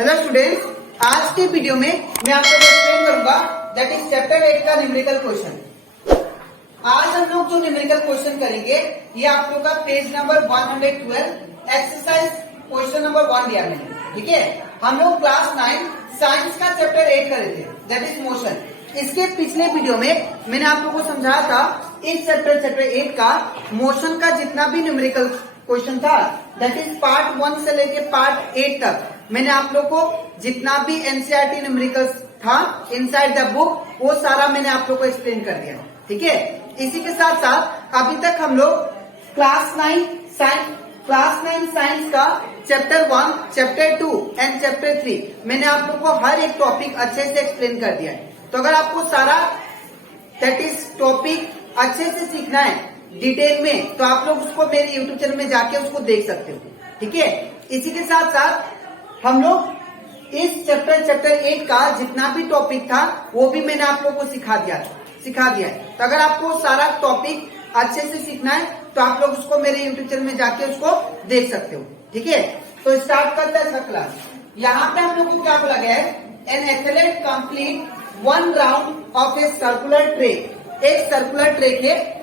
Hello students, आज के video में मैं आपको एक्सप्लेन करूंगा दैट इज चैप्टर 8 का न्यूमेरिकल क्वेश्चन। आज हम लोग जो न्यूमेरिकल क्वेश्चन करेंगे ये आप लोग का page number 112 exercise question number 1 दिया मैंने। ठीक है, हम लोग क्लास 9 साइंस का चैप्टर 8 करे थे दैट इज मोशन। इसके पिछले वीडियो में मैंने आप लोगों को समझाया था इस चैप्टर 8 का मोशन का जितना भी न्यूमेरिकल क्वेश्चन था दैट इज पार्ट 1 से लेके पार्ट 8 तक मैंने आप लोग को जितना भी एनसीईआरटी न्यूमेरिकल्स था इनसाइड द बुक वो सारा मैंने आप लोग को एक्सप्लेन कर दिया। ठीक है, इसी के साथ साथ अभी तक हम लोग क्लास 9 साइंस का चैप्टर 1, चैप्टर 2 एंड चैप्टर 3 मैंने आप लोग को हर एक टॉपिक अच्छे से एक्सप्लेन कर दिया है। तो अगर आपको सारा दैट इज टॉपिक अच्छे से सीखना है डिटेल में तो आप लोग उसको मेरे यूट्यूब चैनल में जाके उसको देख सकते हो। ठीक है, इसी के साथ साथ हम लोग इस चैप्टर 8 का जितना भी टॉपिक था वो भी मैंने आप लोग को सिखा दिया है। तो अगर आपको सारा टॉपिक अच्छे से सीखना है तो आप लोग उसको मेरे यूट्यूब चैनल में जाके उसको देख सकते हो। ठीक है, तो स्टार्ट करते हैं क्लास। यहाँ पे हम लोग को क्या बोला गया है, an athlete complete 1 round of a circular track. एक सर्कुलर ट्रैक है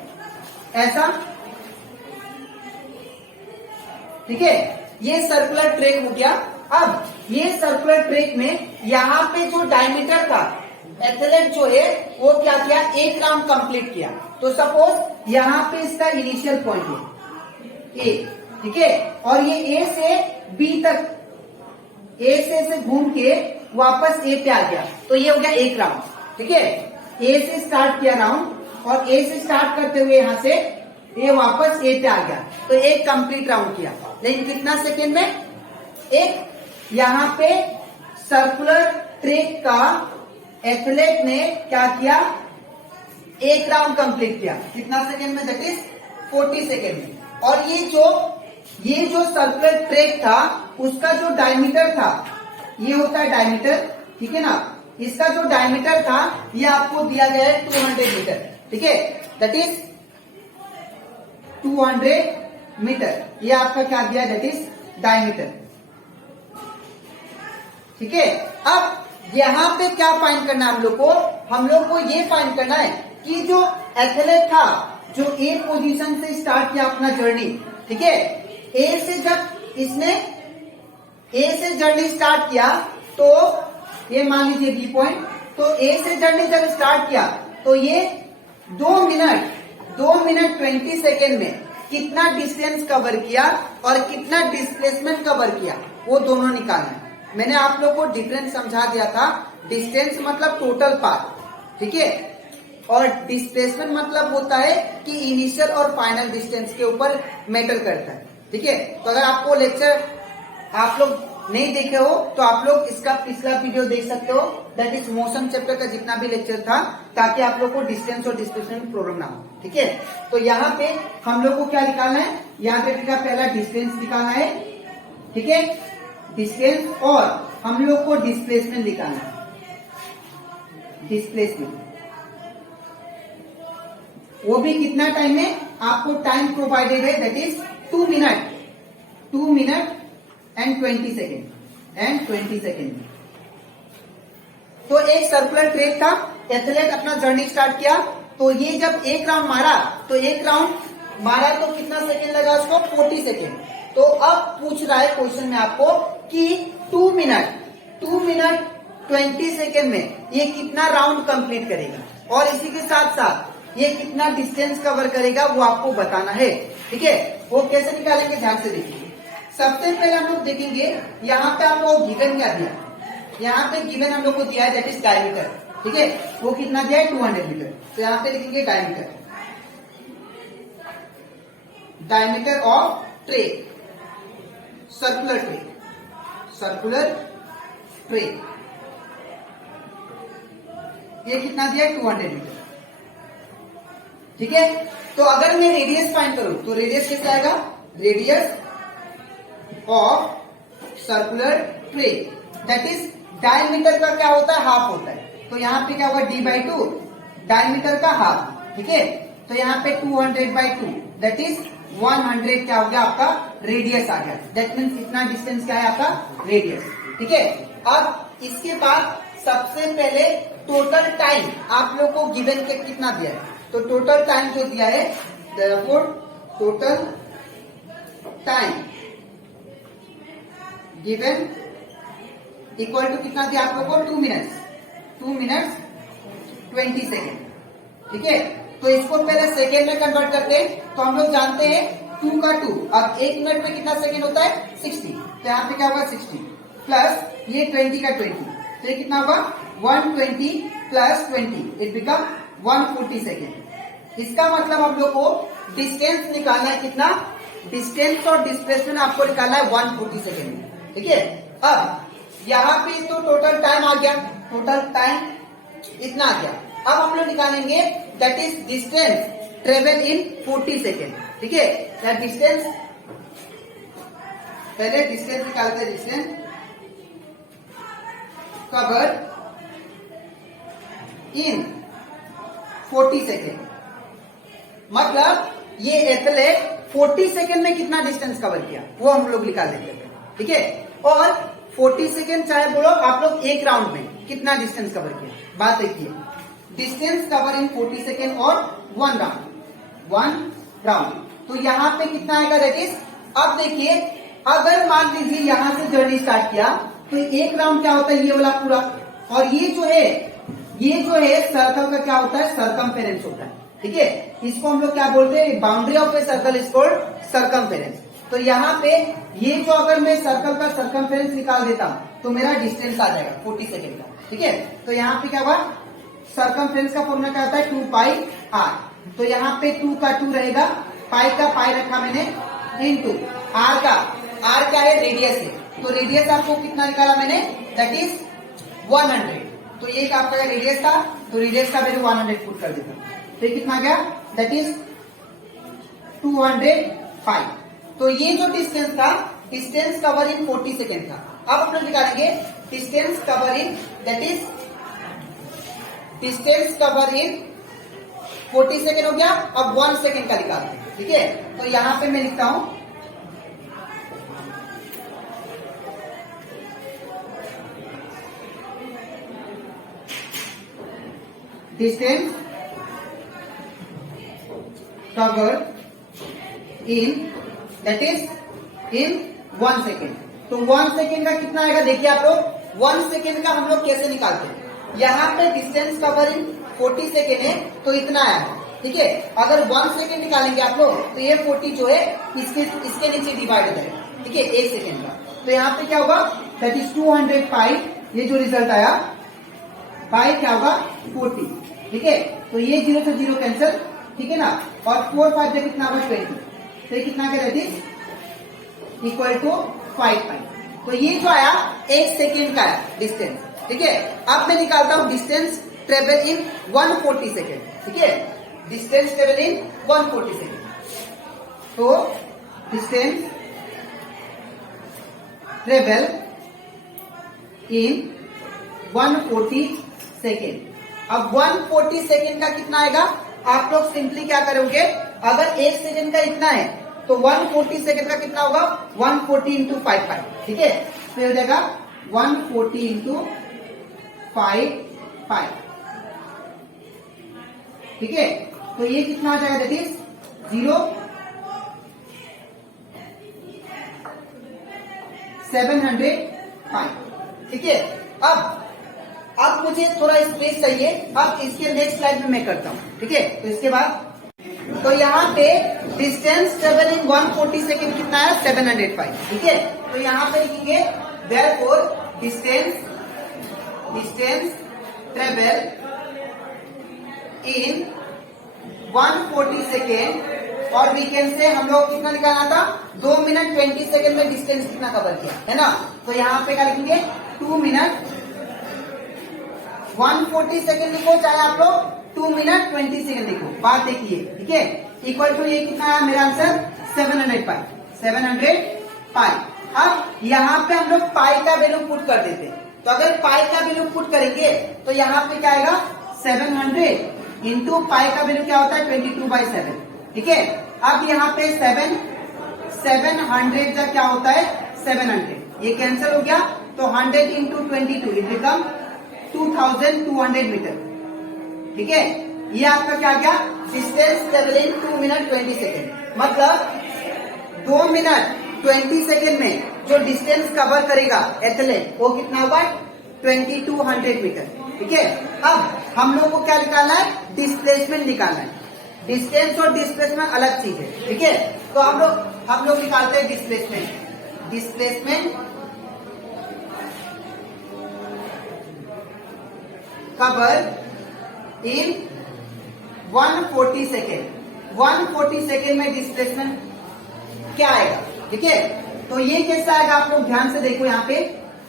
ऐसा, ठीक है, ये सर्कुलर ट्रैक हो गया। अब ये सर्कुलर ट्रैक में यहाँ पे जो डायमीटर था एथलीट जो है वो क्या किया, 1 राउंड कंप्लीट किया। तो सपोज यहाँ पे इसका इनिशियल पॉइंट है ए, ठीक है, और ये ए से बी तक, ए से घूम के वापस ए पे आ गया तो ये हो गया 1 राउंड। ठीक है, ए से स्टार्ट किया राउंड और ए से स्टार्ट करते हुए यहाँ से ये वापस ए पे आ गया तो एक कंप्लीट राउंड किया। लेकिन कितना सेकेंड में, एक यहाँ पे सर्कुलर ट्रैक का एथलीट ने क्या किया, 1 राउंड कंप्लीट किया। कितना सेकेंड में, दैट इज 40 सेकेंड में। और ये जो सर्कुलर ट्रैक था उसका जो डायमीटर था, ये होता है डायमीटर, ठीक है ना, इसका जो डायमीटर था ये आपको दिया गया है 200 मीटर। ठीक है, दैट इज 200 मीटर, ये आपका क्या दिया, दैट इज डायमीटर। ठीक है, अब यहाँ पे क्या फाइंड करना है हम लोग को ये फाइंड करना है कि जो एथलीट था जो ए पोजीशन से स्टार्ट किया अपना जर्नी, ठीक है, ए से जब इसने ए से जर्नी स्टार्ट किया तो ये मान लीजिए बी पॉइंट, तो ए से जर्नी जब स्टार्ट किया तो ये 2 मिनट 20 सेकेंड में कितना डिस्टेंस कवर किया और कितना डिस्प्लेसमेंट कवर किया वो दोनों निकालना है। मैंने आप लोग को डिफरेंस समझा दिया था, डिस्टेंस मतलब टोटल पाथ, ठीक है, और डिस्प्लेसमेंट मतलब होता है कि इनिशियल और फाइनल डिस्टेंस के ऊपर मैटर करता है। ठीक है, तो अगर आपको लेक्चर आप लोग नहीं देखे हो तो आप लोग इसका पिछला वीडियो देख सकते हो, दैट इज मोशन चैप्टर का जितना भी लेक्चर था, ताकि आप लोग को डिस्टेंस और डिस्प्लेसमेंट प्रॉब्लम ना हो। ठीक है, तो यहाँ पे हम लोग को क्या निकालना है, यहाँ पे पहला डिस्टेंस निकालना है, ठीक है, डिस्टेंस, और हम लोग को डिस्प्लेसमेंट निकालना है, डिस्प्लेसमेंट, वो भी कितना टाइम में, आपको टाइम प्रोवाइडेड है that is 2 minute and 20 second. तो एक सर्कुलर ट्रैक था, एथलीट अपना जर्नी स्टार्ट किया, तो ये जब 1 राउंड मारा तो कितना सेकेंड लगा उसको, 40 सेकेंड। तो अब पूछ रहा है क्वेश्चन में आपको कि 2 मिनट 20 सेकेंड में ये कितना राउंड कंप्लीट करेगा और इसी के साथ साथ ये कितना डिस्टेंस कवर करेगा वो आपको बताना है। ठीक है, वो कैसे निकालेंगे ध्यान से देखिए। सबसे पहले हम लोग देखेंगे यहाँ पे हम लोग गिवन क्या दिया, यहाँ पे गिवन हम लोग को दिया है दैट इज डायमीटर। ठीक है, वो कितना दिया है, 200 मीटर। तो यहाँ पे लिखेंगे diameter of track, circular track, ये कितना दिया है, 200 मीटर। ठीक है, तो अगर मैं रेडियस फाइंड करूं तो रेडियस कैसे आएगा, radius of circular track that is diameter का क्या होता है, हाफ होता है। तो यहाँ पे क्या होगा, d/2, डायमीटर का हाफ। ठीक है, तो यहाँ पे 200/2 दैट इज 100 क्या हो गया आपका, रेडियस आ गया। दैट मीन्स इतना डिस्टेंस क्या है आपका, रेडियस। ठीक है। अब इसके बाद सबसे पहले टोटल टाइम आप लोग को गिवन के कितना दिया है, तो टोटल टाइम जो दिया है, therefore total time given equal to कितना दिया आप लोग को, 2 मिनट्स 20 सेकेंड। ठीक है, तो इसको पहले सेकेंड में कन्वर्ट करते हैं। तो हम लोग जानते हैं 2 का 2, अब 1 मिनट में कितना सेकेंड होता है, 60। तो यहाँ पे क्या होगा 60 प्लस ये 20 का 20, तो ये कितना होगा 120 प्लस 20, इट बिकम 140 सेकेंड। इसका मतलब हम लोग को डिस्टेंस निकालना है, कितना डिस्टेंस और डिस्प्लेसमेंट आपको निकालना है 140 सेकेंड। ठीक है, अब यहाँ पे तो टोटल टाइम आ गया, टोटल टाइम इतना आ गया। अब हम लोग निकालेंगे that is distance travel in 40 second. ठीक है, दैट डिस्टेंस, पहले डिस्टेंस निकालते हैं, डिस्टेंस कवर इन 40 सेकेंड। मतलब ये एथलीट 40 सेकेंड में कितना डिस्टेंस कवर किया वो हम लोग निकाल देते हैं। ठीक है, और 40 सेकेंड चाहे बोलो आप लोग एक राउंड में कितना डिस्टेंस कवर किया, बात एक ही, डिस्टेंस कवर इन 40 सेकेंड और 1 राउंड। तो यहाँ पे कितना आएगा दैट इज, अब देखिए अगर मान लीजिए यहां से जर्नी स्टार्ट किया तो एक राउंड क्या होता है, ये वाला पूरा, और ये जो है सर्कल का क्या होता है, सर्कमफेरेंस होता है। ठीक है, इसको हम लोग क्या बोलते हैं, boundary of a circle is called circumference. तो यहाँ पे ये जो अगर मैं सर्कल का सर्कमफेरेंस निकाल देता हूं तो मेरा डिस्टेंस आ जाएगा 40 सेकेंड का। ठीक है, तो यहाँ पे क्या हुआ, सर्कमफेरेंस का फॉर्मूला क्या होता है 2πr। तो यहाँ पे 2 का 2 रहेगा, पाई का पाई रखा मैंने, इनटू आर का, आर क्या है रेडियस है, तो रेडियस आपको कितना निकाला मैंने, दैट इज 100। तो ये आपका रेडियस था, तो रेडियस का वैल्यू 100 पुट कर देता हूं, तो ये कितना गया, दैट इज 205। तो ये जो डिस्टेंस था, डिस्टेंस कवर इन 40 सेकेंड था। अब हम लोग निकालेंगे distance cover in, that is distance cover in 40 second हो गया। अब 1 सेकेंड का निकालते हैं। ठीक है, तो यहां पे मैं लिखता हूं distance covered in, that is in 1 second. तो 1 सेकेंड का कितना आएगा, देखिए आप लोग 1 सेकेंड का हम लोग कैसे निकालते हैं, यहाँ पे डिस्टेंस कवर इन 40 सेकेंड है तो इतना आया है। ठीक है, अगर 1 सेकेंड निकालेंगे आप लोग तो ये 40 जो है इसके नीचे डिवाइड हो जाएगा। ठीक है, 1 सेकेंड का, तो यहाँ पे क्या होगा, दैट इज 205, ये जो रिजल्ट आया, पाई क्या होगा 40। ठीक है, तो ये 0 से 0 कैंसिल, ठीक है ना, और 4 5 जब कितना होगा 20, तो ये कितना क्या, दैट इज इक्वल टू 5 पाई। तो ये जो आया 1 सेकेंड का है डिस्टेंस। ठीक है, अब मैं निकालता हूं डिस्टेंस ट्रेवल इन 140 सेकेंड। ठीक है, डिस्टेंस ट्रेवल इन 140 सेकेंड, तो डिस्टेंस ट्रेवल इन 140 सेकेंड। अब 140 सेकेंड का कितना आएगा, आप लोग सिंपली क्या करोगे, अगर 1 सेकेंड का इतना है तो 140 सेकेंड का कितना होगा, 140 इंटू 5 पाई। ठीक है, तो हो जाएगा 140 इंटू 5 पाई। ठीक है, तो ये कितना आ जाएगा, दैट इज 705। ठीक है, अब मुझे थोड़ा स्पेस चाहिए, अब इसके नेक्स्ट स्लाइड में मैं करता हूं। ठीक है, तो इसके बाद तो यहाँ पे डिस्टेंस ट्रेवल इन 140 सेकेंड कितना है, 705। ठीक है, तो यहाँ पे लिखेंगे therefore distance travel in 140 second, और वी कैन से हम लोग कितना निकालना था, 2 मिनट 20 सेकेंड में डिस्टेंस कितना कवर किया है ना, तो यहाँ पे क्या लिखेंगे 2 मिनट 140 सेकेंड लिखो, चाहे आप लोग 2 मिनट 20 सेकेंड लिखो, बात देखिए। ठीक है, इक्वल टू ये कितना है मेरा आंसर 700 पाई। अब यहाँ पे हम लोग पाई का वैल्यू पुट कर देते हैं, तो अगर पाई का वैल्यू पुट करेंगे तो यहाँ पे क्या आएगा 700 इंटू पाई का वैल्यू क्या होता है 22/7। ठीक है, अब यहाँ पे 700 का क्या होता है 700, ये कैंसिल हो गया, तो 100 इंटू 22 इट बिकम 2200 मीटर। ठीक है, ये आपका क्या गया, distance travel in 2 minute 20 second. मतलब 2 मिनट 20 सेकेंड में जो डिस्टेंस कवर करेगा एथलीट वो कितना होगा, 2200 मीटर। ठीक है, अब हम लोग को क्या निकालना है, डिस्प्लेसमेंट निकालना है। डिस्टेंस और डिस्प्लेसमेंट अलग चीज है। ठीक है, तो हम लोग निकालते हैं displacement. Displacement cover in 140 second. 140 second में डिस्प्लेसमेंट क्या आएगा। ठीक है, तो ये कैसा आएगा, आप लोग ध्यान से देखो।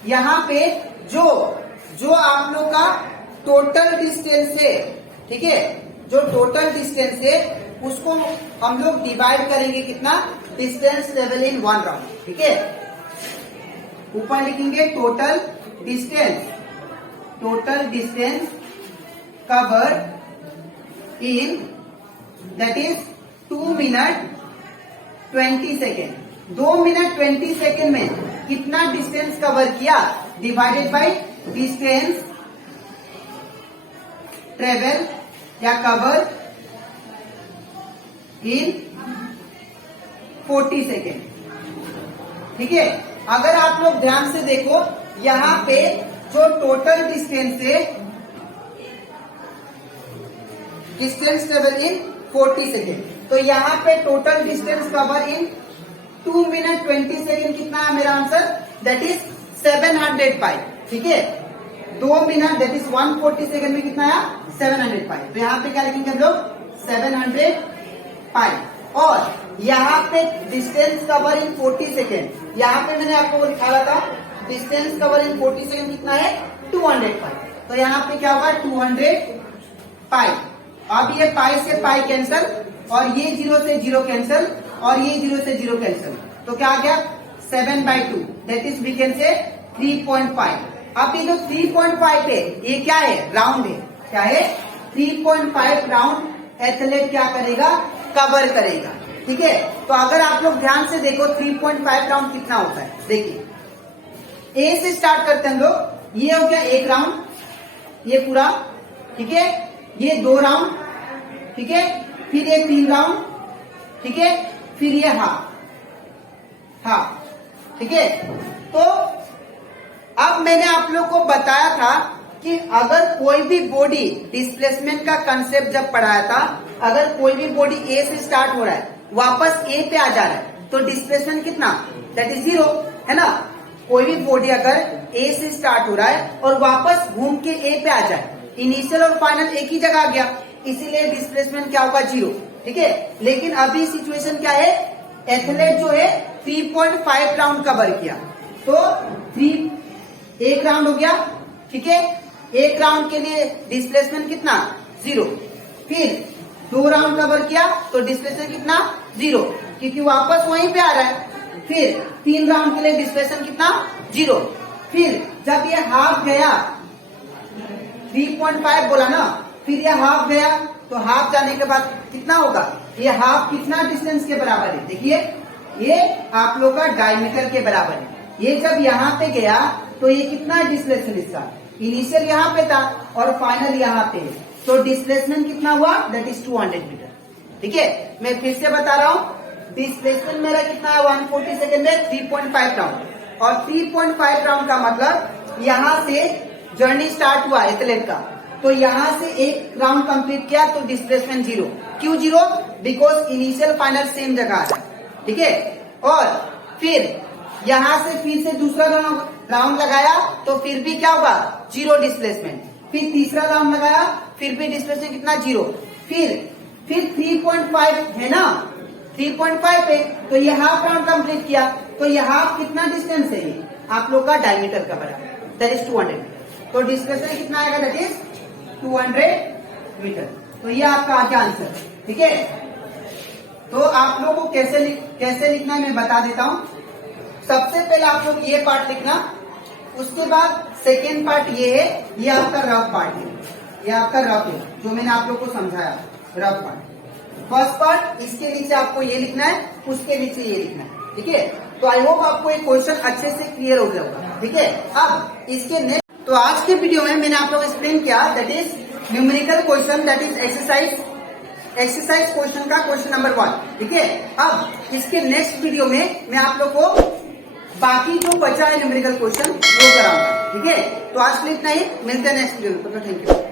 यहाँ पे जो आप लोग का टोटल डिस्टेंस है, ठीक है, जो टोटल डिस्टेंस है उसको हम लोग डिवाइड करेंगे कितना, डिस्टेंस लेवल इन 1 राउंड। ठीक है, ऊपर लिखेंगे total distance cover in that is 2 minute 20 second. 2 minute 20 second में कितना डिस्टेंस कवर किया, डिवाइडेड बाय डिस्टेंस ट्रेवल या कवर इन 40 सेकेंड। ठीक है, अगर आप लोग ध्यान से देखो, यहाँ पे जो टोटल डिस्टेंस है, डिस्टेंस ट्रेवल इन 40 सेकेंड, तो यहाँ पे total distance cover in 2 minute 20 second कितना है मेरा आंसर, दैट इज 700 पाई। ठीक है, 2 मिनट दैट इज 140 सेकेंड में कितना आया, 700 पाई। तो यहाँ पे क्या लिखेंगे हम लोग, 700 पाई। और यहाँ पे डिस्टेंस कवर इन 40 सेकेंड, यहाँ पे मैंने आपको निकाला था डिस्टेंस कवर इन 40 सेकेंड कितना है, 200 पाई। तो यहाँ पे क्या होगा, 200 पाई। अब ये पाई से पाई कैंसल, और ये 0 से 0 कैंसल, और ये 0 से 0 कैंसल, तो क्या आ गया, 7/2 that is we can say 3.5। अब ये जो 3.5 है ये क्या है, राउंड है। क्या है, 3.5 राउंड एथलीट क्या करेगा, कवर करेगा। ठीक है, तो अगर आप लोग ध्यान से देखो 3.5 राउंड कितना होता है, देखिए ए से स्टार्ट करते हैं हम लोग। ये हो गया 1 राउंड, ये पूरा। ठीक है, ये 2 राउंड। ठीक है, फिर ये 3 राउंड। ठीक है, फिर ये हाफ। ठीक है, तो अब मैंने आप लोग को बताया था कि अगर कोई भी बॉडी, डिस्प्लेसमेंट का कंसेप्ट जब पढ़ाया था, अगर कोई भी बॉडी ए से स्टार्ट हो रहा है वापस ए पे आ जा रहा है तो डिस्प्लेसमेंट कितना, दैट इज 0, है ना। कोई भी बॉडी अगर ए से स्टार्ट हो रहा है और वापस घूम के ए पे आ जाए, इनिशियल और फाइनल एक ही जगह आ गया, इसीलिए डिस्प्लेसमेंट क्या होगा, 0। ठीक है, लेकिन अभी सिचुएशन क्या है, एथलीट जो है 3.5 राउंड कवर किया, तो 1 राउंड हो गया। ठीक है, 1 राउंड के लिए डिस्प्लेसमेंट कितना, 0। फिर 2 राउंड कवर किया तो डिस्प्लेसमेंट कितना, 0, क्योंकि वापस वहीं पे आ रहा है। फिर 3 राउंड के लिए डिस्प्लेसमेंट कितना, 0। फिर जब ये हाफ गया, 3.5 बोला ना, फिर ये हाफ गया, तो हाफ जाने के बाद कितना होगा, ये हाफ कितना डिस्टेंस के बराबर है, देखिए ये आप लोग का डायमीटर के बराबर है। ये जब यहाँ पे गया तो ये कितना डिस्प्लेसमेंट इसका, इनिशियल यहाँ पे था और फाइनल यहाँ पे है, तो डिस्प्लेसमेंट कितना हुआ, दैट इज 200 मीटर। ठीक है, मैं फिर से बता रहा हूँ, डिस्प्लेसमेंट मेरा कितना है, 140 सेकेंड में 3.5 राउंड। और 3.5 राउंड का मतलब यहाँ से जर्नी स्टार्ट हुआ एथलीट का, तो यहाँ से 1 राउंड कंप्लीट किया तो डिस्प्लेसमेंट 0। क्यों 0, बिकॉज इनिशियल फाइनल सेम जगह आ रहा है। ठीक है, और फिर यहाँ से फिर से दूसरा राउंड लगाया तो फिर भी क्या होगा, 0 डिस्प्लेसमेंट। फिर तीसरा राउंड लगाया, फिर भी डिस्प्लेसमेंट कितना, 0। फिर 3.5 है ना, 3.5 पे तो ये हाफ राउंड कंप्लीट किया, तो ये हाफ कितना डिस्टेंस है, ये आप लोग का डायमीटर का बराबर, दैट इज 200 मीटर। तो डिस्प्लेसमेंट कितना आएगा, दैट इज 200 मीटर। तो ये आपका आ गया आंसर। ठीक है, तो आप लोगों को कैसे लिखना है मैं बता देता हूँ। सबसे पहले आप लोग ये पार्ट लिखना, उसके बाद सेकेंड पार्ट ये है, ये आपका रफ पार्ट है, ये आपका रफ है जो मैंने आप लोग को समझाया, रफ पार्ट। फर्स्ट पार्ट, इसके नीचे आपको ये लिखना है, उसके नीचे ये लिखना है। ठीक है, तो आई होप आपको ये क्वेश्चन अच्छे से क्लियर हो गया होगा। ठीक है। अब इसके नेक्स्ट, तो आज के वीडियो में मैंने आप लोग एक्सप्लेन किया that is numerical question, that is exercise question का क्वेश्चन नंबर 1, ठीक है। अब इसके नेक्स्ट वीडियो में मैं आप लोग को बाकी जो बचा है न्यूमेरिकल क्वेश्चन वो कराऊंगा, ठीक है। तो आज के लिए इतना ही, मिलते हैं नेक्स्ट वीडियो में, थैंक यू।